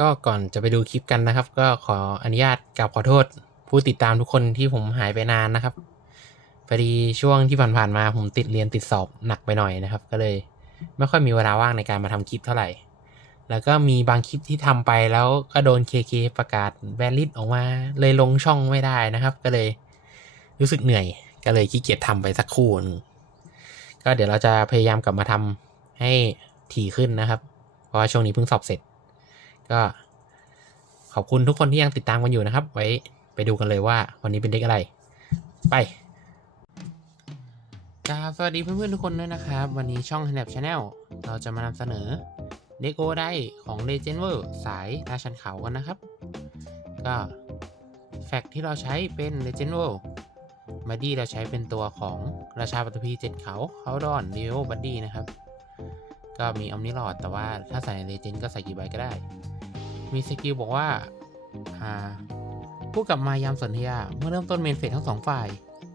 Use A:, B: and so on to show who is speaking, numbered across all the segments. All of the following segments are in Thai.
A: ก็ก่อนจะไปดูคลิปกันนะครับ ก็ขออนุญาตกราบขอโทษ ผู้ติดตามทุกคนที่ผมหายไปนานนะครับพอดีช่วงที่ผ่านๆมาผมติดเรียนติดสอบหนักไปหน่อยนะครับ ก็เลยไม่ค่อยมีเวลาว่างในการมาทำคลิปเท่าไหร่ แล้วก็มีบางคลิปที่ทำไปแล้วก็โดนเคเคประกาศแบนลิสต์ออกมา เลยลงช่องไม่ได้นะครับ ก็เลยรู้สึกเหนื่อย ก็เลยขี้เกียจทำไปสักคู่นึงก็เดี๋ยวเราจะพยายามกลับมาทำให้ถี่ขึ้นนะครับ เพราะว่าช่วงนี้เพิ่งสอบเสร็จ ก็ขอบคุณทุกคนที่ยังติดตามกันอยู่นะครับ ไว้ไปดูกันเลยว่าวันนี้เป็นเด็กอะไร ไปครับสวัสดีเพื่อนๆทุกคนด้วยนะครับ วันนี้ช่อง h a n a p Channel เราจะมานำเสนอเด็กโอได้ของ Legend World สายราชันเขากันนะครับ ก็แฟกที่เราใช้เป็น Legend World บัดดี้เราใช้เป็นตัวของราชาปัตภีเจ็ดเขาเขาดอนเดียวบัดดี้นะครับ ก็มีอมนิลอดแต่ว่าถ้าใส่ในเลเจนก็ใส่กี่ใบก็ได้ มีสกิลบอกว่าผู้กลับมายามสนธยา เมื่อเริ่มต้นเมนเฟสทั้งสองฝ่าย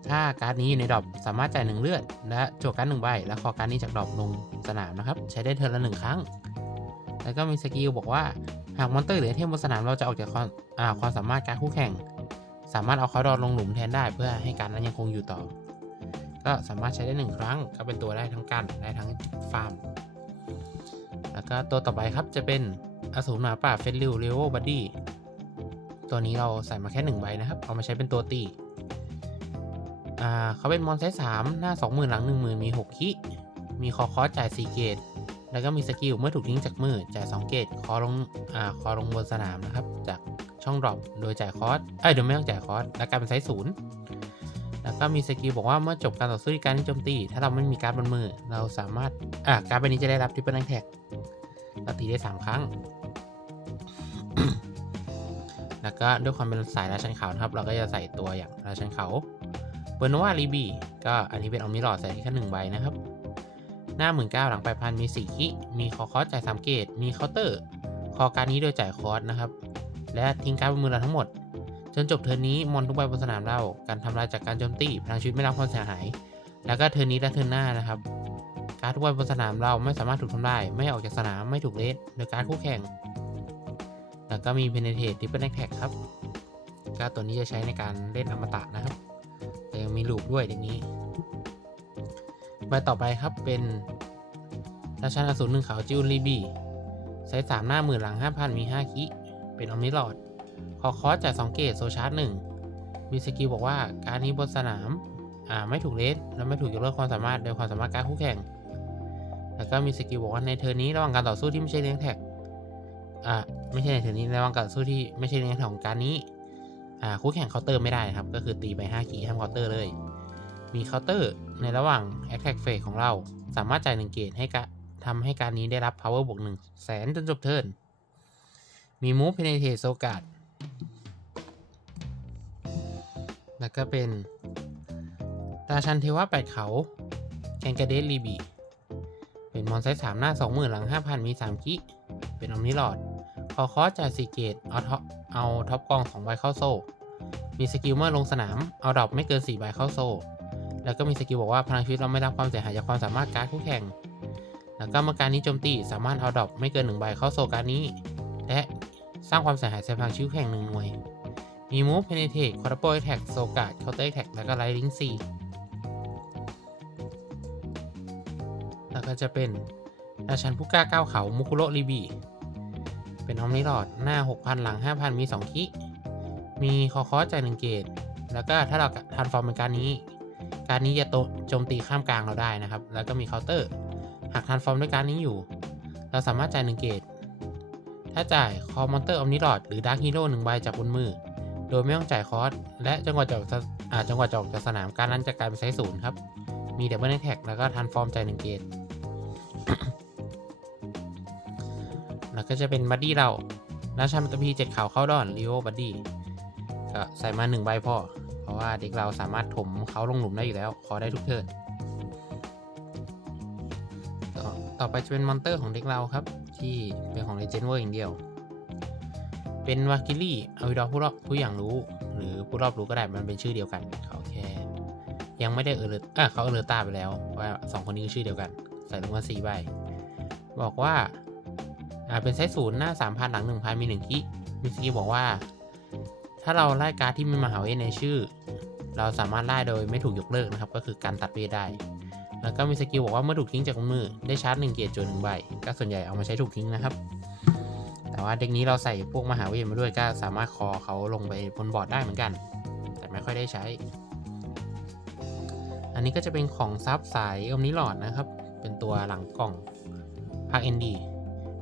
A: ถ้าการ์ดนี้อยู่ในดรอปสามารถจ่ายหนึ่งเลือด และโจกการ์ดหนึ่งใบ แล้วขอการ์ดนี้จากดรอปลงสนามนะครับ ใช้ได้เทิร์นละหนึ่งครั้ง แล้วก็มีสกิลบอกว่าหากมอนเตอร์หรือเทมบนสนามเราจะออกจากความความสามารถการคู่แข่ง สามารถเอาเขาดอนลงหลุมแทนได้เพื่อให้การนั้นยังคงอยู่ต่อ ก็สามารถใช้ได้หนึ่งครั้ง ก็เป็นตัวได้ทั้งกันได้ทั้งฟาร์ม แล้วก็ตัวต่อไปครับจะเป็น อสูรหมาป่าเฟนริวเรโวบัดดี้ตัวนี้เราใส่มาแค่หนึ่งใบนะครับ เอามาใช้เป็นตัวตีอ่าเขาเป็นมอนไซส์สามหน้าสองหมื่นหลังหนึ่งหมื่นมีหกคิมีคอคอสจ่ายสี่เกตแล้วก็มีสกิลเมื่อถูกทิ้งจากมือจ่ายสองเกตคอลงอ่าคอลงบนสนามนะครับ จากช่องดรอปโดยจ่ายคอสเอ้ยโดยไม่ต้องจ่ายคอสและกลายเป็นไซส์ศูนย์แล้วก็มีสกิลบอกว่าเมื่อจบการต่อสู้การโจมตี ถ้าเราไม่มีการบนมือ เราสามารถอ่าการ์ดใบนี้จะได้รับทริปเปิลแท็กเราตีได้สามครั้ง แล้วก็ด้วยความเป็นสายราชันเขานะครับ เราก็จะใส่ตัวอย่างราชันเขาเบอร์โนวารีบีก็อันนี้เป็นออมนิลอดใส่ที่แค่หนึ่งใบนะครับ หน้าหมื่นเก้าหลังไปพันมีสี่คิมีคอคอสจ่ายสามเกตมีเคาน์เตอร์ คอการนี้โดยจ่ายคอสนะครับ และทิ้งการ์ดบนมือเราทั้งหมด จนจบเทิร์นนี้มอนทุกใบบนสนามเราการทำลายจากการโจมตีพลังชีวิตไม่รับความเสียหาย แล้วก็เทิร์นนี้และเทิร์นหน้านะครับการ์ดทุกใบบนสนามเราไม่สามารถถูกทำลายไม่ออกจากสนามไม่ถูกเลสโดยการ์ดคู่แข่ง แล้วก็มีเพนเทตทิปเปิลแท็กครับก็ตัวนี้จะใช้ในการเล่นอมตะนะครับ แต่ยังมีลูปด้วยเด็กนี้ใบต่อไปครับเป็นราชันอสูรหนึ่งขาวจิวลีบีไซส์สามหน้าหมื่นหลังห้าพันมีห้าคิเป็นอมนิลอดขอคอสจายสองเกตโซชาร์จหนึ่งมีสกิลบอกว่าการนี้บนสนามอ่าไม่ถูกเลสและไม่ถูกยกเลิกความสามารถโดยความสามารถการคู่แข่ง แล้วก็มีสกิลบอกว่าในเทอร์นนี้ระหว่างการต่อสู้ที่ไม่ใช่เลี้ยงแท็ก อ่าไม่ใช่ในเทนนี้ระหว่างการสู้ที่ไม่ใช่เลี้ยงแท็กของการนี้ อ่าคู่แข่งเคาน์เตอร์ไม่ได้ครับ ก็คือตีไป5ขีห้ามเคาน์เตอร์เลย มีเคาน์เตอร์ในระหว่าง Attack Phase ของเรา สามารถจ่ายหนึ่งเกตให้กะทำให้การนี้ได้รับ Power บวกหนึ่งแสนจนจบเทิร์นมี Move Penetrate s o g a d แล้วก็เป็นราชันเทวะแปดเขาแคนกาเดสลีบี เป็นมอนไซส์สามหน้าสองหมื่นหลังห้าพันมีสามกิ เป็นออมนิลอด พอคอสจ่ายสี่เกตเอาท็อปเอาท็อปกองสองใบเข้าโซ่ มีสกิลเมื่อลงสนาม เอาดอปไม่เกิน4ใบเข้าโซ่ แล้วก็มีสกิลบอกว่าพลังชีวิตเราไม่รับความเสียหายจากความสามารถการคู่แข่ง แล้วก็เมื่อการนี้โจมตีสามารถเอาดอปไม่เกิน1ใบเข้าโซ่การนี้ และสร้างความเสียหายใส่พลังชีวิตแข่งหนึ่งหน่วย มี Move Penetrate Quadruple Attack s o g a d Counter Attack แล้วก็ Lightning C แล้วก็จะเป็นราชันผู้กล้าก้าวเขามุคุโรรีบี เป็นออมนิลอดหน้า 6,000 หลัง 5,000 มี 2 คิมีคอคอสจ่ายหนึ่งเกต แล้วก็ถ้าเราทันฟอร์มเป็นการนี้ การนี้จะโตโจมตีข้ามกลางเราได้นะครับ แล้วก็มีเคาน์เตอร์ หากทันฟอร์มด้วยการนี้อยู่ เราสามารถจ่ายหนึ่งเกต ถ้าจ่ายคอมอนเตอร์ออมนิลอดหรือดาร์คฮีโร่หนึ่งใบจากบนมือ โดยไม่ต้องจ่ายคอสและจนกว่าจะออกจากอ่าจนกว่าจะออกจากสนามการนั้นจะกลายเป็นไซส์ศูนย์ครับ มีเดบเบิลแท็กแล้วก็ทันฟอร์มจ่ายหนึ่งเกต แล้วก็จะเป็นบัดดี้เราราชันมัตตพีเจ็ดขาวเข้าดอนริโอบัดดี้ก็ใส่มาหนึ่งใบพอ เพราะว่าเด็กเราสามารถถมเขาลงหลุมได้อยู่แล้ว ขอได้ทุกเทิร์นต่อต่อไปจะเป็นมอนเตอร์ของเด็กเราครับ ที่เป็นของเลเจนด์เวอร์อย่างเดียว เป็นวากิลี่เอาวิดอผู้รอบผู้อย่างรู้ หรือผู้รอบรู้ก็ได้มันเป็นชื่อเดียวกันเขาแค่ยังไม่ได้เออร์อะเขาเออร์ตาไปแล้วว่าสองคนนี้คือชื่อเดียวกัน ใส่ลงมาสี่ใบบอกว่า เป็นไซส์ศูนย์หน้าสามพันหลังหนึ่งพันมีหนึ่งคิมีสกิลบอกว่า ถ้าเราไล่การ์ดที่มีมหาเวทในชื่อ เราสามารถไล่โดยไม่ถูกยกเลิกนะครับ ก็คือการตัดเวทได้ แล้วก็มีสกิลบอกว่าเมื่อถูกทิ้งจากมือได้ชาร์จหนึ่งเกียร์จนหนึ่งใบ ก็ส่วนใหญ่เอามาใช้ถูกทิ้งนะครับ แต่ว่าเด็กนี้เราใส่พวกมหาเวทมาด้วยก็สามารถคอเขาลงไปบนบอร์ดได้เหมือนกัน แต่ไม่ค่อยได้ใช้ อันนี้ก็จะเป็นของซับสายอมนิลอดนะครับ เป็นตัวหลังกล่องภาค ND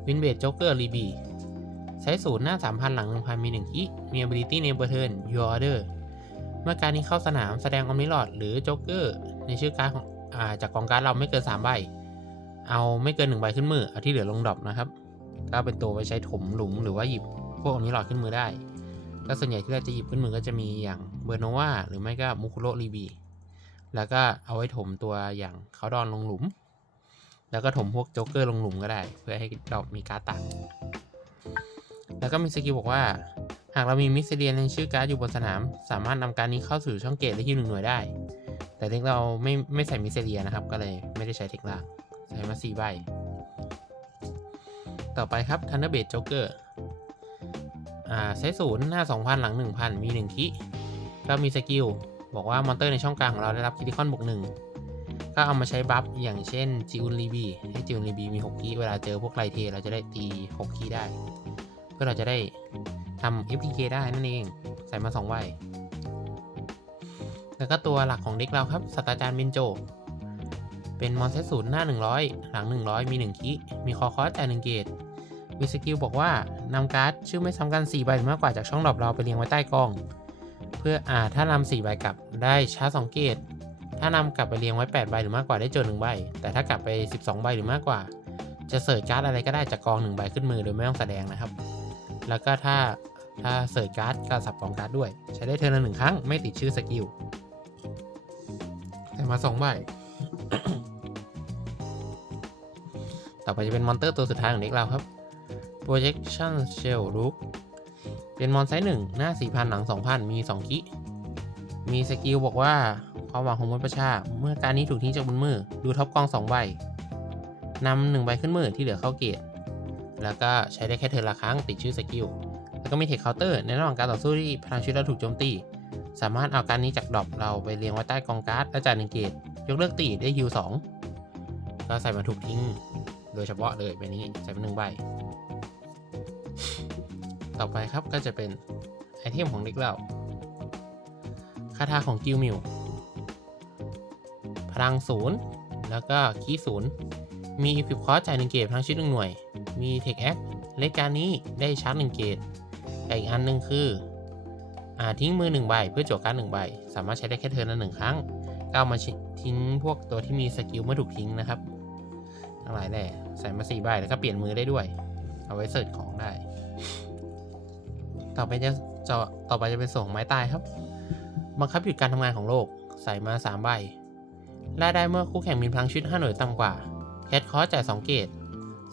A: วินเบดจ็อกเกอร์รีบีใช้ศูนย์หน้า 3,000 หลัง 1,000 มี 1 คิ มี ability name per turn your order เมื่อการนี้เข้าสนามแสดงอมนิลอดหรือจ็อกเกอร์ในชื่อการ์ดของอาจากกองการดเราไม่เกิน 3 ใบ เอาไม่เกิน 1 ใบขึ้นมือ เอาที่เหลือลงดรอปนะครับ ก็เป็นตัวไปใช้ถมหลุมหรือว่าหยิบพวกอมนิลอดขึ้นมือได้ก็ส่วนใหญ่ที่เราจะหยิบขึ้นมือก็จะมีอย่างเบอร์โนวาหรือไม่ก็มุคุโรรีบี แล้วก็เอาไว้ถมตัวอย่างเขาดอนลงหลุม แล้วก็ถมพวกโจ๊กเกอร์ลงหลุมก็ได้ เพื่อให้เรามีการ์ดต่างแล้วก็มีสกิลบอกว่า หากเรามีมิสเซเลียนในชื่อการ์ดอยู่บนสนาม สามารถนำการนี้เข้าสู่ช่องเกตได้ที่หนึ่งหน่วยได้ แต่เทคเราไม่ไม่ใส่มิสเซเลียนะครับ ก็เลยไม่ได้ใช้เทคลาใช้มาสี่ใบ ต่อไปครับทันเดอร์เบดโจ๊กเกอร์อ่าใช้ศูนย์หน้า 2,000 หลัง 1,000 มี 1 คิ ก็มีสกิล บอกว่ามอนเตอร์ในช่องกลางของเราได้รับคิติคอนบวกหนึ่ง ก็เอามาใช้บัฟอย่างเช่นจิอุนรีบีให้จิอุนรีบีมี6คีย์เวลาเจอพวกไรเทเราจะได้ตี6คีย์ได้ เพื่อเราจะได้ทำ FTK ได้นั่นเอง ใส่มา2ใบแล้วก็ตัวหลักของเด็กเราครับศาสตราจารย์เบนโจ เป็นมอนเซตศูนย์หน้า 100 หลัง 100 มี1คีมีคอคอสจ่1เกตมีสกิลบอกว่านำการ์ดชื่อไม่ซ้ำกัน 4 ใบหรือมากกว่าจากช่องดรอปเราไปเรียงไว้ใต้กอง เพื่ออ่าถ้านำ4ใบกลับได้ชาร์จ2เกต ถ้านำกลับไปเรียงไว้ 8 ใบหรือมากกว่าได้โจทย์1ใบ แต่ถ้ากลับไป 12 ใบหรือมากกว่า จะเสิร์ชการ์ดอะไรก็ได้จากกอง1ใบขึ้นมือโดยไม่ต้องแสดงนะครับ แล้วก็ถ้าถ้าเสิร์ชการ์ดก็สับกองการ์ดด้วย ใช้ได้เทอร์นละหนึ่งครั้งไม่ติดชื่อสกิลแต่มา2ใบ ต่อไปจะเป็นมอนเตอร์ตัวสุดท้ายของเด็กเราครับ projection shell rook เป็นมอนไซส์หนึ่งหน้า 4,000 หลัง 2,000 มี2คิมีสกิลบอกว่า ความหวังของมนุษย์ประชา เมื่อการนี้ถูกทิ้งจากบนมือ ดูท็อปกอง2ใบนำหนึ่งใบขึ้นมือที่เหลือเข้าเกตแล้วก็ใช้ได้แค่เทิร์นละครั้งติดชื่อสกิล แล้วก็มีเทคเคาน์เตอร์ในระหว่างการต่อสู้ที่พลังชีวิตเราถูกโจมตี สามารถเอาการนี้จากดรอปเราไปเรียงไว้ใต้กองการ์ดและจ่ายหนึ่งเกตยกเลิกตีได้ฮิวสองก็ใส่มาถูกทิ้ง โดยเฉพาะเลยแบบนี้ใส่เป็นหนึ่งใบ ต่อไปครับก็จะเป็นไอเทมของเด็กเราคาถาของกิลมิว ลังศูนย์แล้วก็คีย์ศูนย์มีฟิบคอสจ่ายหนึ่งเกตพลังชีวิตหนึ่งหน่วย มีเทคแอคเลขการนี้ได้ชาร์จหนึ่งเกตแต่อีกอันหนึ่งคืออ่าทิ้งมือหนึ่งใบเพื่อโจทย์การหนึ่งใบ สามารถใช้ได้แค่เทิร์นละหนึ่งครั้งก็เอามาทิ้งพวกตัวที่มีสกิลเมื่อถูกทิ้งนะครับทั้งหลายแหล่ใส่มาสี่ใบแล้วก็เปลี่ยนมือได้ด้วย เอาไว้เสิร์ชของได้ ต่อไปจะจะต่อไปจะเป็นส่วนของไม้ตายครับ บังคับหยุดการทำงานของโลก ใส่มา3ใบ แล่าได้เมื่อคู่แข่งมีพลังชีวิต5หน่วยต่ำกว่า แคทคอสจ่าย2เกต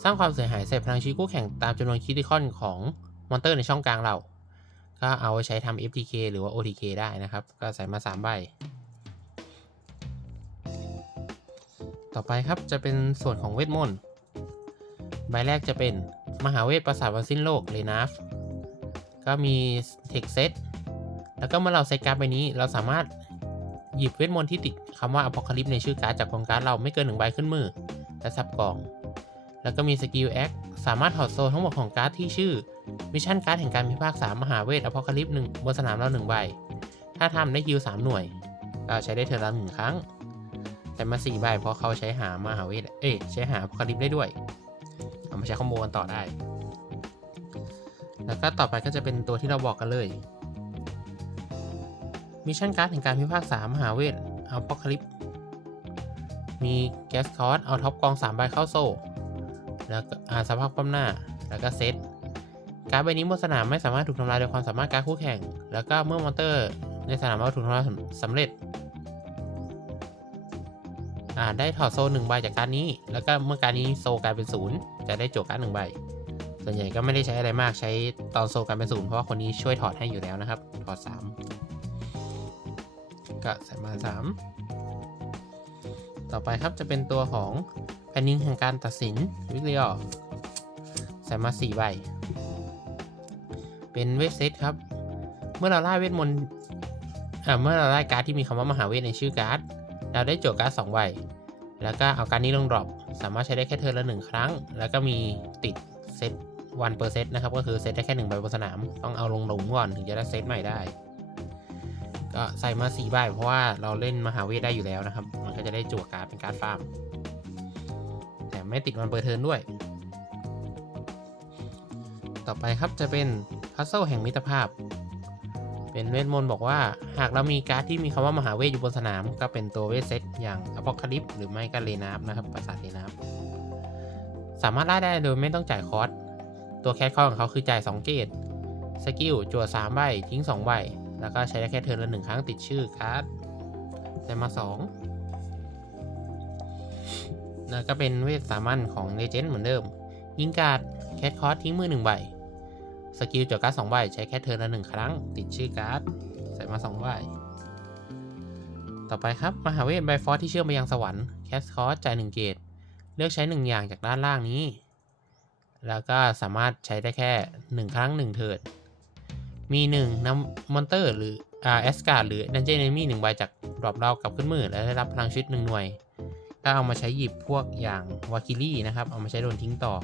A: สร้างความเสียหายใส่พลังชีวิตคู่แข่งตามจำนวนคิติคอนของมอนเตอร์ในช่องกลางเรา ก็เอาไว้ใช้ทำ FTK หรือว่า OTK ได้นะครับ ก็ใส่มา3ใบ ต่อไปครับจะเป็นส่วนของเวทมนต์ใบแรกจะเป็นมหาเวทประสาทวันสิ้นโลกเลนาฟก็มีเทคเซตแล้วก็เมื่อเราเซตการ์ดใบนี้เราสามารถ หยิบเวทมนต์ที่ติดคำว่าอ p อลิปในชื่อการ์ดจากกองการ์ดเราไม่เกินหนึ่งใบขึ้นมือ และซับกล่อง แล้วก็มีสกิลแอคสามารถถอดโซลทั้งหมดของการ์ดที่ชื่อมิชชั่นการ์ดแห่งการพิพากษามหาเวทอ p อลิปหนึ่งบนสนามเราหนึ่งใบ ถ้าทำได้ฮิวสามหน่วยก็ใช้ได้เทอร์นละหนึ่งครั้ง แต่มาสี่ใบเพราะเขาใช้หามหาเวทเอ้ยใช้หาอ p อลิปได้ด้วยเอามาใช้คอมโบกันต่อได้ แล้วก็ต่อไปก็จะเป็นตัวที่เราบอกกันเลย มิชชั่นการ์ดแห่งการพิพากษามหาเวทเอาพอคลิป มีแกสคอร์สเอาท็อปกอง3ใบเข้าโซ่ แล้วก็อาสภาพความหน้า แล้วก็เซต การ์ดใบนี้บนสนามไม่สามารถถูกทำลายโดยความสามารถการคู่แข่ง แล้วก็เมื่อมอนเตอร์ในสนามเราถูกทำลายสำเร็จอ่าได้ถอดโซ่หนึ่งใบจากการนี้ แล้วก็เมื่อการนี้โซ่กลายเป็นศูนย์จะได้โจทย์การ์ดหนึ่งใบส่วนใหญ่ก็ไม่ได้ใช้อะไรมากใช้ตอนโซกันเป็นศูนย์เพราะว่าคนนี้ช่วยถอดให้อยู่แล้วนะครับ ถอด 3 ก็ใส่มา 3 ต่อไปครับจะเป็นตัวของแผ่นดินแห่งการตัดสินวิกเรียใส่มาสี่ใบ เป็นเวทเซตครับ เมื่อเราไล่เวทมนต์เมื่อเราไล่การ์ดที่มีคำว่ามหาเวทในชื่อการ์ด เราได้โจทย์การ์ดสองใบ แล้วก็เอาการดนี้ลงดรอป สามารถใช้ได้แค่เทิร์นละหนึ่งครั้ง แล้วก็มีติดเซตวันเปอร์เซตนะครับ ก็คือเซตได้แค่หนึ่งใบบนสนาม ต้องเอาลงหลุมก่อนถึงจะได้เซตใหม่ได้ ก็ใส่มาสี่ใบเพราะว่าเราเล่นมหาเวทได้อยู่แล้วนะครับ มันก็จะได้จั่วการ์ดเป็นการ์ดฟาร์มแต่ไม่ติดวันเปิดเทิร์นด้วย ต่อไปครับจะเป็นพัซเซิลแห่งมิตรภาพ เป็นเวทมนต์บอกว่า หากเรามีการ์ดที่มีคำว่ามหาเวทอยู่บนสนาม ก็เป็นตัวเวทเซตอย่างอพอคาลิปหรือไม่ก็เลนาฟนะครับปราสาทเลนาฟสามารถไล่ได้โดยไม่ต้องจ่ายคอสตัวแคสคอของเขาคือจ่าย2เกตสกิลจั่ว3ใบทิ้ง2ใบ แล้วก็ใช้ได้แค่เทิร์นละหนึ่งครั้งติดชื่อการ์ดได้มา2แล้วก็เป็นเวทสามัญของเลเจนด์เหมือนเดิม ยิงการ์ดแคสคอสทิ้งมือหนึ่งใบ สกิลจดการ์ดสองใบ ใช้แค่เทิร์นละหนึ่งครั้ง ติดชื่อการ์ดใส่มาสองใบ ต่อไปครับ มหาเวทไบฟอสที่เชื่อมไปยังสวรรค์แคสคอสจ่ายหนึ่งเกต เลือกใช้หนึ่งอย่างจากด้านล่างนี้ แล้วก็สามารถใช้ได้แค่หนึ่งครั้งหนึ่งเทิร์น มีหนึ่งนำมอนเตอร์หรืออ่าเอสการ์หรือดันเจนเนมี่หนึ่งใบจากดรอปเรากลับขึ้นมือและได้รับพลังชีวิตหนึ่งหน่วย ก็เอามาใช้หยิบพวกอย่างวาคิลี่นะครับ เอามาใช้โดนทิ้งต่อ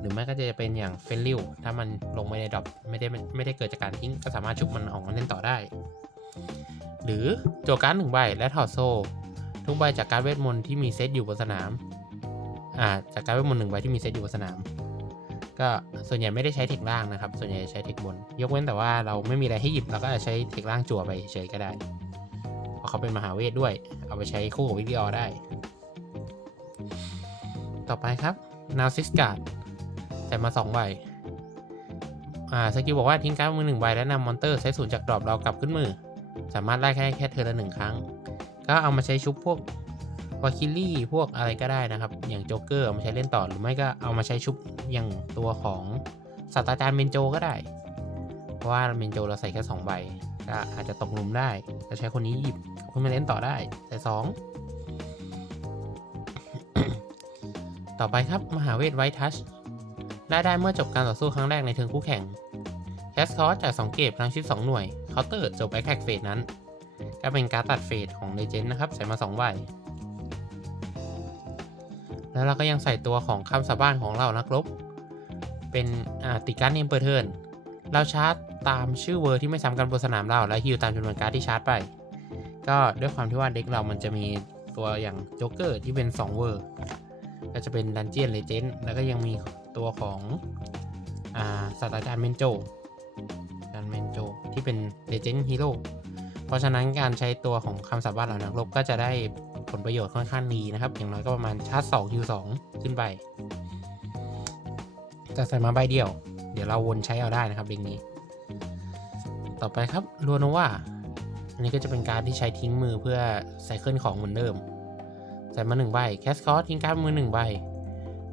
A: หรือไม่ก็จะเป็นอย่างเฟนลิวถ้ามันลงไปในดรอปไม่ได้ไม่ได้เกิดจากการทิ้งก็สามารถชุบมันออกมาเล่นต่อได้ หรือโจการ์ดหนึ่งใบและถอดโซ่ทุกใบจากการเวทมนต์ที่มีเซตอยู่บนสนามอ่าจากการเวทมนต์หนึ่งใบที่มีเซตอยู่บนสนาม ก็ส่วนใหญ่ไม่ได้ใช้เทคล่างนะครับ ส่วนใหญ่ใช้เทคบน ยกเว้นแต่ว่าเราไม่มีอะไรให้หยิบเราก็อาจจะใช้เทคล่างจั่วไปเฉยก็ได้เพราะเขาเป็นมหาเวทด้วย เอาไปใช้คู่กับวิดีออได้ ต่อไปครับนาซิสการ์ดใส่มา2ใบอ่าสกิลบอกว่าทิ้งการ์ดมือหนึ่งใบและนำมอนเตอร์ใช้ศูนย์จากดรอปเรากลับขึ้นมือ สามารถไล่แค่แค่เธอละหนึ่งครั้ง ก็เอามาใช้ชุบพวก วาคิลี่พวกอะไรก็ได้นะครับ อย่างโจ๊กเกอร์เอามาใช้เล่นต่อหรือไม่ก็เอามาใช้ชุบอย่างตัวของศาสตราจารย์เมนโจก็ได้ เพราะว่าเมนโจเราใส่แค่2ใบก็อาจจะตกลุมได้จะใช้คนนี้หยิบขึ้นมาเล่นต่อได้แต่สองต่อไปครับมหาเวทไวทัชได้ได้เมื่อจบการต่อสู้ครั้งแรกในเทิร์นคู่แข่งแคสคอสจาก2เกตพลังชีวิต2หน่วยเคาน์เตอร์จบแอคแท็กเฟสนั้น ก็เป็นการตัดเฟสของเลเจนด์นะครับใส่มา2ใบ แล้วเราก็ยังใส่ตัวของคำสาบานของเรานักรบ เป็นติการ์ดเนมเปอร์เทิร์นเราชาร์จตามชื่อเวอร์ที่ไม่ซ้ำกันบนสนามเราและฮิวตามจำนวนการ์ดที่ชาร์จไป ก็ด้วยความที่ว่าเด็กเรามันจะมีตัวอย่างโจ๊กเกอร์ที่เป็น 2 เวอร์ ก็จะเป็นดันเจียนเลเจนด์แล้วก็ยังมีตัวของอาศาสตราจารย์เมนโจอาจารย์เมนโจที่เป็นเลเจนด์ฮีโร่เพราะฉะนั้นการใช้ตัวของคำสาบานเหล่านักรบก็จะได้ ผลประโยชน์ค่อนข้างดีนะครับ อย่างน้อยก็ประมาณชาร์จ2ฮิว2ขึ้นไปจะใส่มาใบเดียว เดี๋ยวเราวนใช้เอาได้นะครับเด็กนี้ ต่อไปครับรัวโนวาอันนี้ก็จะเป็นการที่ใช้ทิ้งมือเพื่อไซเคิลของเหมือนเดิม ใส่มาหนึ่งใบแคสคอสทิ้งการ์ดมือหนึ่งใบ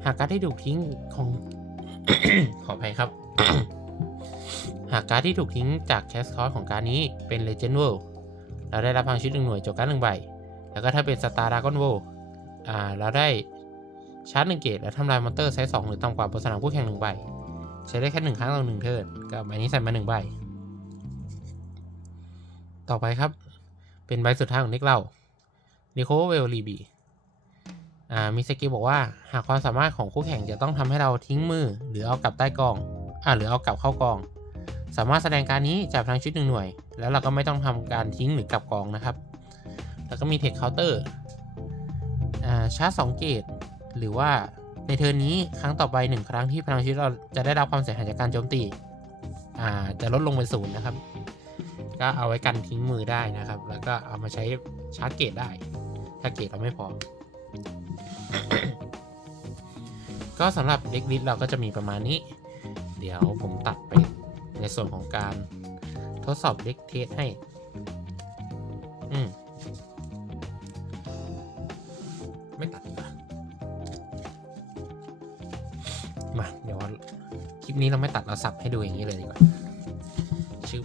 A: หากการ์ดที่ถูกทิ้งของขออภัยครับ หากการ์ดที่ถูกทิ้งจากแคสคอสของการนี้เป็น Legend World เราได้รับพลังชีวิตหนึ่งหน่วยจบการ์ดหนึ่งใบ แล้วก็ถ้าเป็น Star Dragon World อ่าเราได้ชาร์จหนึ่งเกตและทำลายมอนเตอร์ไซส์สองหรือต่ำกว่าบนสนามคู่แข่งหนึ่งใบ ใช้ได้แค่หนึ่งครั้งต่อหนึ่งเทิร์นก็ใบนี้ใส่มาหนึ่งใบ ต่อไปครับ เป็นใบสุดท้ายของเด็กเรา n i c o w e l l b อ่ามีสกิลบอกว่าหากความสามารถของคู่แข่งจะต้องทำให้เราทิ้งมือ หรือเอากลับใต้กองอ่าหรือเอากลับเข้ากอง สามารถแสดงการนี้จากพลังชุดหนึ่งหน่วย แล้วเราก็ไม่ต้องทำการทิ้งหรือกลับกองนะครับ แล้วก็มีเทคเคาน์เตอร์ชาร์จสองเกต หรือว่าในเทิร์นนี้ครั้งต่อไปหนึ่งครั้งที่พลังชีวิตเราจะได้รับความเสียหายจากการโจมตีจะลดลงเป็นศูนย์นะครับ ก็เอาไว้กันทิ้งมือได้นะครับ แล้วก็เอามาใช้ชาร์จเกตได้ ถ้าเกตเราไม่พอ ก็สำหรับเด็กลิสเราก็จะมีประมาณนี้ เดี๋ยวผมตัดไปในส่วนของการทดสอบเด็กเทสให้ อืม ไม่ตัดดีกว่ามา เดี๋ยวคลิปนี้เราไม่ตัดเราสับให้ดูอย่างนี้เลยดีกว่าชื่อ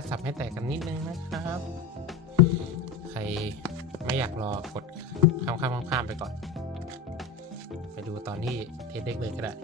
A: าสับให้แตกกันนิดนึงนะครับ ใครไม่อยากรอกดข้ามข้ามข้ามไปก่อน ไปดูตอนที่เทสเด็กเลยก็ได้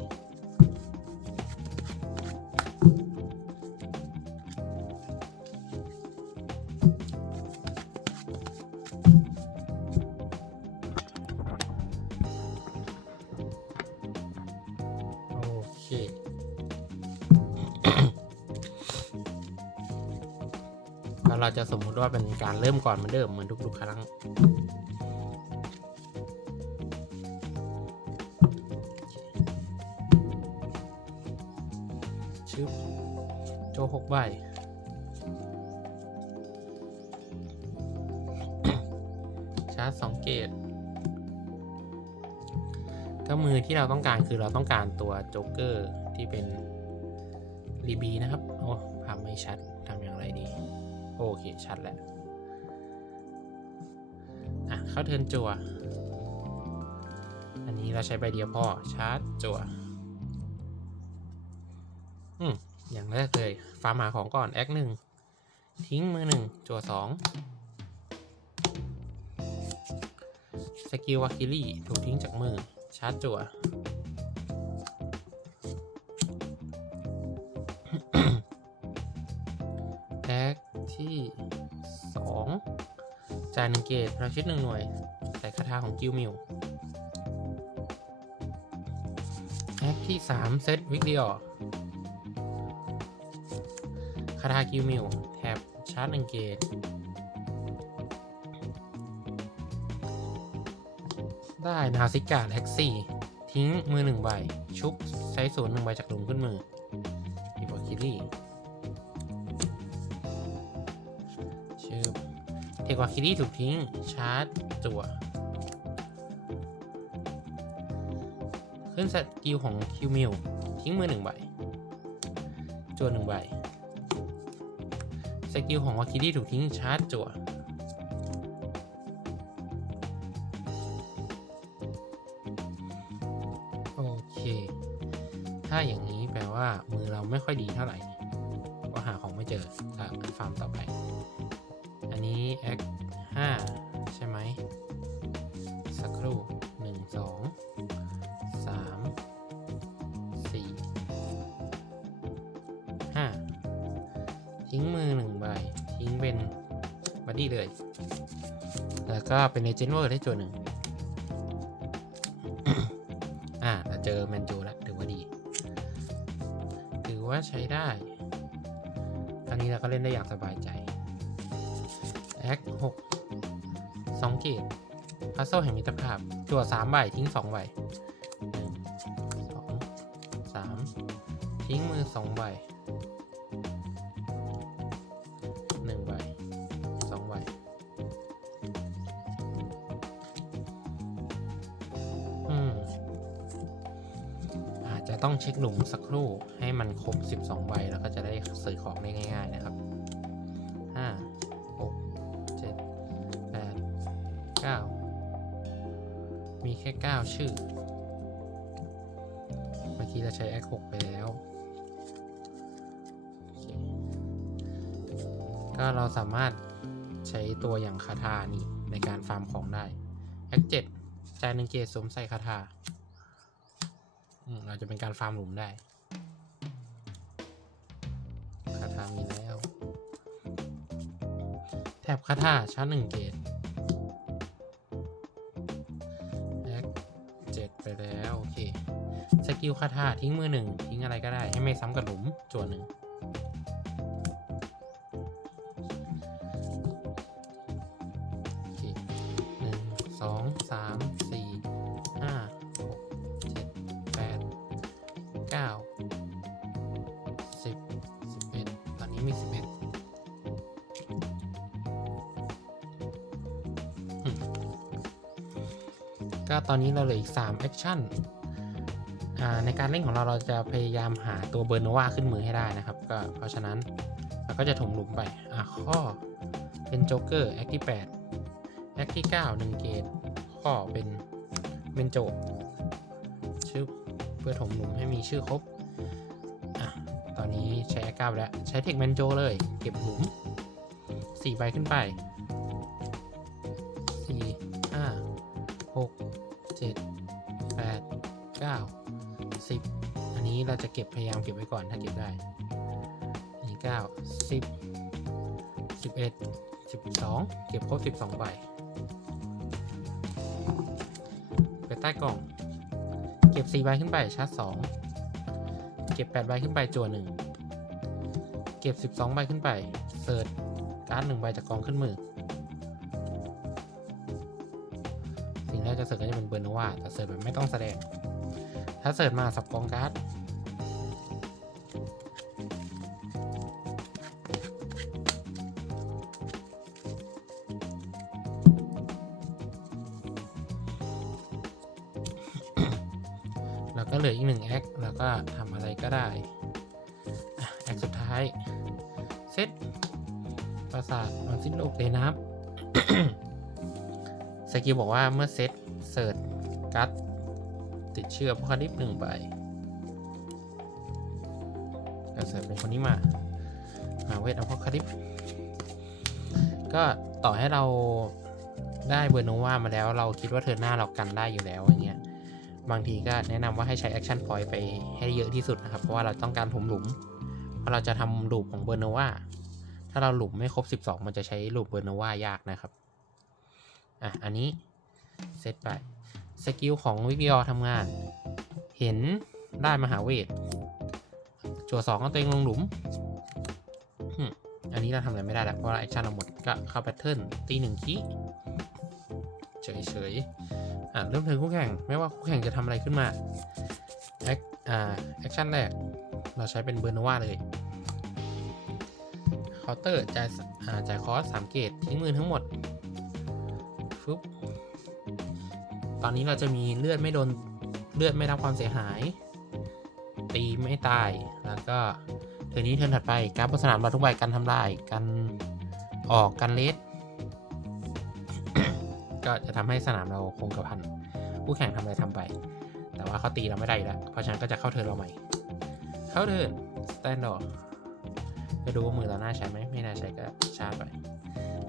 A: แล้วเราจะสมมุติว่าเป็นการเริ่มก่อนเหมือนเดิมเหมือนทุกๆครั้งชื่อโจหกใบชาร์จสองเกตก็มือที่เราต้องการคือเราต้องการตัวโจ๊กเกอร์ที่เป็นรีบีนะครับ โอ้ภาพไม่ชัด เค ชัดแล้วอะเข้าเทินจัวอันนี้เราใช้ใบเดียวพอชาร์จจัวอืมอย่างแรกเลยฟาร์มหาของก่อนแอคหนึ่งทิ้งมือหนึ่งจัวสองสกิลวาคิลี่ถูกทิ้งจากมือ ชาร์จจั่วแอค ที่สองจ่ายหนึ่งเกตพลังชีวิตหนึ่งหน่วย ใส่คาถาของกิลมิวแอคที่สามเซตวิกเดียคาถากิลมิวแท็บชาร์จหนึ่งเกตได้นาซิกาแท็กซี่ ทิ้งมือหนึ่งใบ ชุบใช้ศูนย์หนึ่งใบจากหลุมขึ้นมืออีบอคิลี่ เทควาคิลี่ถูกทิ้ง ชาร์จจั่ว ขึ้นสกิลของคิวมิวทิ้งมือหนึ่งใบจั่วหนึ่งใบ สกิลของวาคิลี่ถูกทิ้ง ชาร์จจั่วโอเค ถ้าอย่างนี้แปลว่ามือเราไม่ค่อยดีเท่าไหร่ ก็หาของไม่เจอก็ฟาร์มต่อไป อันนี้แอคห้าใช่ไหม สักครู่หนึ่งสองสามสี่ห้าทิ้งมือหนึ่งใบ ทิ้งเป็นบัดดี้เลย แล้วก็เป็นเอเจนต์เวอร์ได้ตัวหนึ่งอ่าเราเจอแมนจูแล้วถือว่าดี ถือว่าใช้ได้อันนี้เราก็เล่นได้อย่างสบายใจ แอคหกสองเกตพัซเซิลแห่งมิตรภาพจั่วสามใบทิ้งสองใบหนึ่งสองสามทิ้งมือสองใบหนึ่งใบสองใบอืมอาจจะต้องเช็คหลุมสักครู่ให้มันครบ 12 ใบแล้วก็จะได้ซื้อของได้ง่าย ๆ นะครับ ค่ 9 ชื่อ เมื่อกี้เราใช้แอค6ไปแล้ว ก็เราสามารถใช้ตัวอย่างคาถานี่ในการฟาร์มของได้แอค7จ่ายหนึ่งเกตสวมใส่คาถาเราจะเป็นการฟาร์มหลุมได้คาถามีแล้ว แถบคาถาชาร์จหนึ่งเกต สกิลคาถาทิ้งมือหนึ่งทิ้งอะไรก็ได้ให้ไม่ซ้ำกับหลุมจวนหนึ่งหนึ่งสองสามสี่ห้าหกเจ็ดแปดเก้าสิบสิบเอ็ดตอนนี้มีสิบเอ็ดก็ตอนนี้เราเหลืออีกสามแอคชั่น ในการเล่นของเราเราจะพยายามหาตัวเบอร์โนวาขึ้นมือให้ได้นะครับ ก็เพราะฉะนั้นเราก็จะถมหลุมไปข้อเป็นโจ๊กเกอร์แอคที่8แอคที่9 1 เกตข้อเป็นเมนโจชื่อเพื่อถมหลุมให้มีชื่อครบตอนนี้ใช้แอคเก้าแล้ว ใช้เทคเมนโจเลย เก็บหลุม4ใบขึ้นไป 4 5 6 7 10 อันนี้เราจะเก็บพยายามเก็บไว้ก่อนถ้าเก็บได้ อันนี้ 9 10 11 12 เก็บครบ 12 ใบ ไปใต้กล่อง เก็บ 4 ใบขึ้นไปชาร์จ 2 เก็บ 8 ใบขึ้นไปจั่ว1 เก็บ 12 ใบขึ้นไปเสิร์ชการ์ดหนึ่งใบจากกองขึ้นมือสิ่งแรกจะเสิร์ชก็จะเป็นเบอร์นว่าแต่เสิร์ชแบบไม่ต้องแสดง ถ้าเสิร์ชมาสับกองการ์ดแล้วก็เหลืออีกหนึ่งแอคแล้วก็ทำอะไรก็ได้แอคสุดท้าย เซตประสาทมันสิ้นโลกเลยนะครับสกิลบอกว่าเมื่อเซตเสิร์ชกัด ติดเชื่อพวกคดิฟหนึ่งใบก็เสร์ชเป็นคนนี้มามาเวทเอาพวกคดิฟก็ต่อให้เราได้เบอร์โนวามาแล้วเราคิดว่าเธอหน้าเรากันได้อยู่แล้วอย่างเงี้ยบางทีก็แนะนำว่าให้ใช้ Action Point ไปให้เยอะที่สุดนะครับ เพราะว่าเราต้องการถมหลุม เพราะเราจะทำลูปของเบอร์โนวาถ้าเราหลุมไม่ครบ 12 มันจะใช้ลูปเบอร์โนวายากนะครับ อะ อันนี้เซตไป สกิลของวิกิออทำงาน เห็นได้มหาเวทจั่วสองเอาตัวเองลงหลุม อันนี้เราทำอะไรไม่ได้แล้วเพราะว่าแอคชั่นเราหมดก็เข้าแพทเทิร์นตีหนึ่งคีเฉยๆอะเริ่มถึงคู่แข่ง ไม่ว่าคู่แข่งจะทำอะไรขึ้นมาแอคอ่าแอคชั่นแรก เราใช้เป็นเบอร์นว่าเลยเคาน์เตอร์จ่ายอ่าจ่ายคอสสามเกตทิ้งมือทั้งหมด อนนี้เราจะมีเลือดไม่โดนเลือดไม่รับความเสียหาย ตีไม่ตาย แล้วก็เทอร์นี้เทินถัดไปการดบนสนามเราทุกใบกันทำลายกันออกกันเลสก็จะทำให้สนามเราคงกระพันผู้แข่งทำอะไรทำไป แต่ว่าเขาตีเราไม่ได้แล้ว เพราะฉะนั้นก็จะเข้าเทินเราใหม่ เข้าเทินสแตนดอร์จะดูว่ามือเราหน่าใช้ไหมไม่น่าใช้ก็ชาร์จไป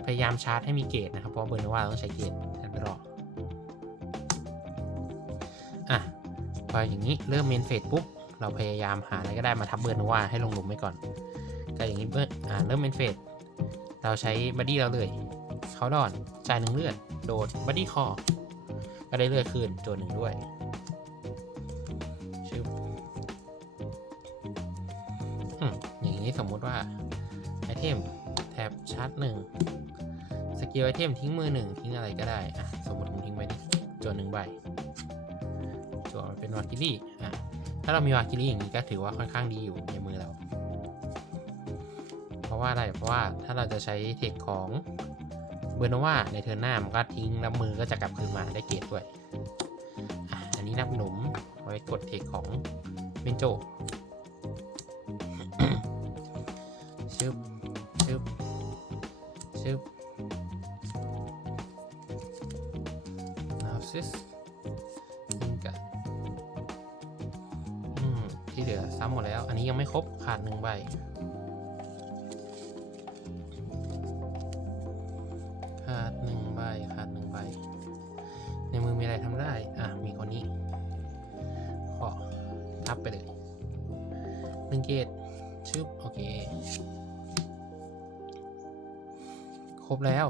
A: พยายามชาร์จให้มีเกตนะครับ เพราะเบอร์นว่าเราต้องใช้เกต พออย่างนี้เริ่มเมนเฟสปุ๊บเราพยายามหาอะไรก็ได้มาทับเบอร์นว่าให้ลงหลุมไว้ก่อน ก็อย่างนี้เบอร์อ่าเริ่มเมนเฟสเราใช้บัดดี้เราเลยเขาดอนจ่ายหนึ่งเลือด โดดบัดดี้คอก็ได้เลือดคืนโจนหนึ่งด้วยชึบอืมอย่างนี้สมมุติว่าไอเทมแท็บชาร์จหนึ่งสกิลไอเทมทิ้งมือหนึ่งทิ้งอะไรก็ได้อะสมมติผมทิ้งไปจนหนึ่งใบ เป็นวากิลี่อะถ้าเรามีวากิลี่อย่างนี้ก็ถือว่าค่อนข้างดีอยู่ในมือเรา เพราะว่าอะไรเพราะว่าถ้าเราจะใช้เทคของเบอร์นว่าในเทิร์นหน้ามันก็ทิ้งแล้วมือก็จะกลับคืนมาได้เกรดด้วยอันนี้นับหนุมไว้กดเทคของเบนโจชึบชึบชึบน ยังไม่ครบขาดหนึ่งใบ ขาดหนึ่งใบ ขาดหนึ่งใบ ในมือมีอะไรทำได้ อะ มีคนนี้ ขอทับไปเลยหนึ่งเกตชึบ โอเค ครบแล้ว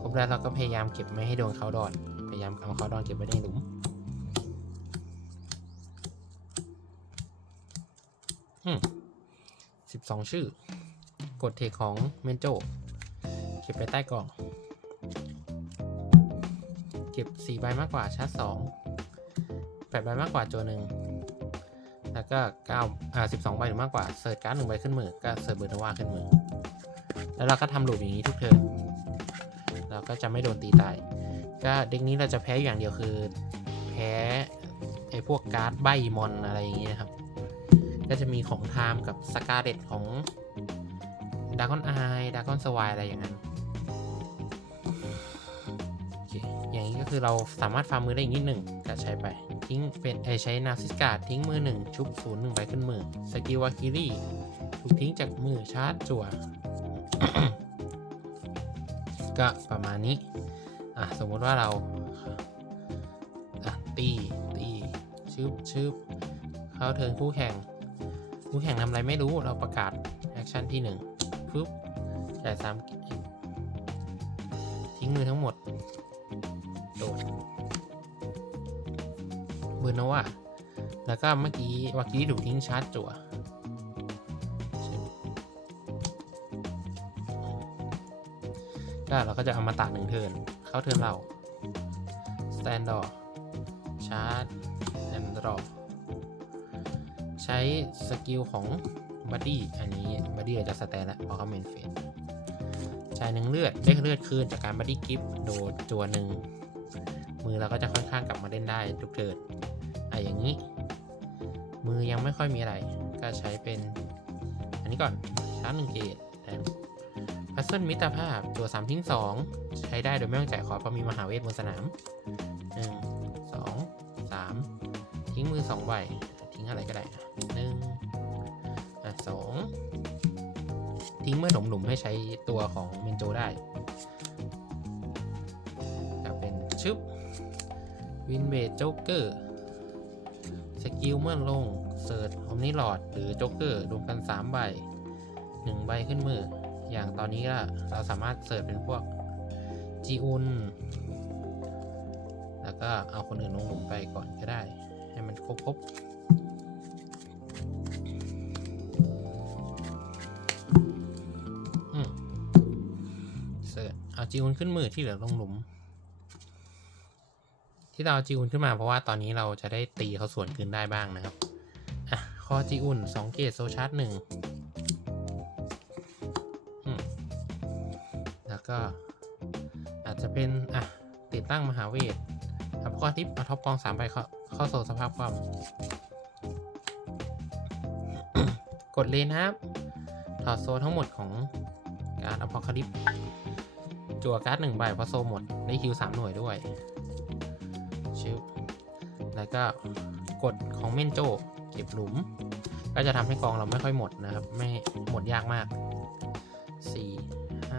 A: ครบแล้วเราก็พยายามเก็บไม่ให้โดนเขาดอน พยายามเอาเขาดอนเก็บไว้ในหลุม สิบสองชื่อ กดเทคของเมนโจ เก็บไปใต้กล่อง เก็บสี่ใบมากกว่าชาร์จสองแปดใบมากกว่าโจหนึ่งแล้วก็เก้าอ่าสิบสองใบหรือมากกว่าเสิร์ชการ์ดหนึ่งใบขึ้นมือก็เสิร์ชเบอร์นว่าขึ้นมือ แล้วเราก็ทำลูปอย่างนี้ทุกเทิร์นเราก็จะไม่โดนตีตาย ก็เด็กนี้เราจะแพ้อย่างเดียวคือ แพ้ไอ้พวกการ์ดใบมอนอะไรอย่างนี้นะครับ ก็จะมีของไทม์กับสกาเลตของดากอนไอดากอนสวายอะไรอย่างนั้นอย่างนี้ก็คือเราสามารถฟาร์มมือได้อีกนิดหนึ่งก็ใช้ไป ทิ้งเป็นไอใช้นาซิสการ์ดทิ้งมือหนึ่งชุบศูนย์หนึ่งใบขึ้นมือ สกิลวาคิรี่ถูกทิ้งจากมือชาร์จจั่ว ก็ประมาณนี้ อะ สมมติว่าเราอะตี ตี ชึบชึบเข้าเทินคู่แข่ง คู่แข่งทำอะไรไม่รู้เราประกาศแอคชั่นที่หนึ่งปึ๊บจ่ายสามทิ้งมือทั้งหมด โดนเบอร์โนวาแล้วก็เมื่อกี้วากี้ถูกทิ้งชาร์จจั่วชึบก็เราก็จะเอามาตัดหนึ่งเทินเข้าเทินเราสแตนดอร์ชาร์จแอนดรอ ใช้สกิลของบัดดี้อันนี้บัดดี้จะสแตนแล้วเพราะเขาเมนเฟสใช้หนึ่งเลือดได้เลือดคืนจากการบัดดี้กิฟต์โดดจัวหนึ่งมือเราก็จะค่อนข้างกลับมาเล่นได้ทุกเทิร์นอะอย่างนี้ มือยังไม่ค่อยมีอะไร ก็ใช้เป็น อันนี้ก่อนชาร์จหนึ่งเกตแทนพัซเซิลมิตรภาพจัวสามทิ้งสองใช้ได้โดยไม่ต้องจ่ายคอเพราะมีมหาเวทบนสนามหนึ่งสองสามทิ้งมือสองใบทิ้งอะไรก็ได้ ทิ้งเมื่อหนุ่มๆให้ใช้ตัวของเมนโจได้จะเป็นชึบวินเบดโจ๊กเกอร์สกิลเมื่อลงเสิร์ชอมนิลอดหรือโจ๊กเกอร์รวมกัน 3 ใบ 1 ใบขึ้นมือ อย่างตอนนี้ก็เราสามารถเสิร์ชเป็นพวกจีอุนแล้วก็เอาคนอื่นลงหลุมไปก่อนก็ได้ ให้มันครบค จีอุนขึ้นมือที่เหลือลงหลุม ที่เราจีอุนขึ้นมาเพราะว่าตอนนี้เราจะได้ตีเขาสวนคืนได้บ้างนะครับอะคอจีอุนสองเกตโซชาร์จหนึ่งแล้วก็อาจจะเป็นอะติดตั้งมหาเวทครับข้อทิปเอาท็อปกองสามใบเข้าเข้าโซสภาพความกดเลนครับ ถอดโซทั้งหมดของการอพอคลิป จั่วการ์ดหนึ่งใบเพราะโซหมด ได้ฮิวสามหน่วยด้วย ชิวแล้วก็กดของเมนโจเก็บหลุม ก็จะทำให้กองเราไม่ค่อยหมดนะครับ ไม่หมดยากมาก 4 5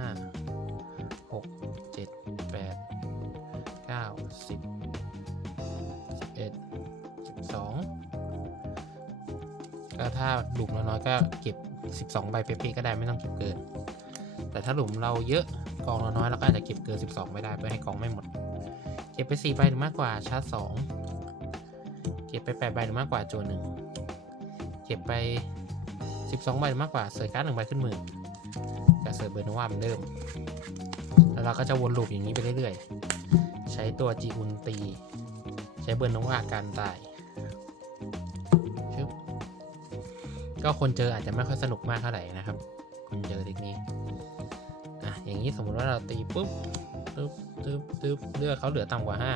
A: 6 7 8 9 10 11 12ก็ถ้าหลุมเราน้อยก็เก็บ 12 ใบเป๊ะๆก็ได้ไม่ต้องเก็บเกิน แต่ถ้าหลุมเราเยอะ กองเราน้อยเราก็อาจจะเก็บเกิน 12 ไม่ได้เพื่อให้กองไม่หมด เก็บไป 4 ใบหรือมากกว่าชาร์จ 2 เก็บไป 8 ใบหรือมากกว่าโจหนึ่งเก็บไป 12 ใบหรือมากกว่าเสิร์ฟการ์ดหนึ่งใบขึ้นมือจะเสิร์ฟเบอร์นว่าเหมือนเดิม แล้วเราก็จะวนลูปอย่างนี้ไปเรื่อยๆ ใช้ตัวจีอุนตี ใช้เบอร์นว่าการตายชึบก็คนเจออาจจะไม่ค่อยสนุกมากเท่าไหร่นะครับ คนเจอเด็กนี้ อย่างนี้สมมติว่าเราตีปุ๊บตึ๊บตึ๊บตึ๊บเลือกเขาเหลือต่ำกว่าห้า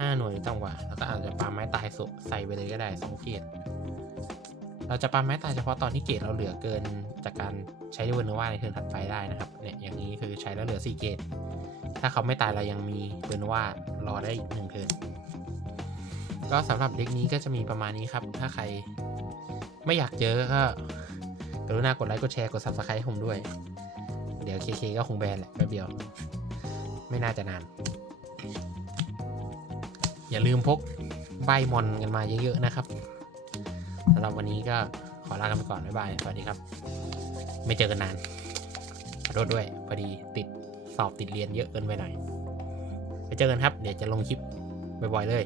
A: ห้าหน่วยต่ำกว่า แล้วก็อาจจะปาไม้ตายสุใส่ไปเลยก็ได้สองเกตเราจะปาไม้ตายเฉพาะตอนที่เกตเราเหลือเกินจากการใช้เวอร์นว่าในเทิร์นถัดไปได้นะครับเนี่ยอย่างนี้คือใช้แล้วเหลือสี่เกตถ้าเขาไม่ตายเรายังมีเวอร์นว่ารอได้อีกหนึ่งเทิร์นก็สำหรับเด็กนี้ก็จะมีประมาณนี้ครับ ถ้าใครไม่อยากเจอก็กรุณากดไลค์กดแชร์กด subscribe ให้ผมด้วย เดี๋ยวเคเคก็คงแบนแหละแป๊บเดียว ไม่น่าจะนาน อย่าลืมพกใบมอนกันมาเยอะๆนะครับสำหรับวันนี้ก็ขอลากันไปก่อน บ๊ายบาย สวัสดีครับ ไม่เจอกันนานขอโทษด้วย พอดีติดสอบติดเรียนเยอะเกินไปหน่อย ไปเจอกันครับ เดี๋ยวจะลงคลิปบ่อยๆเลย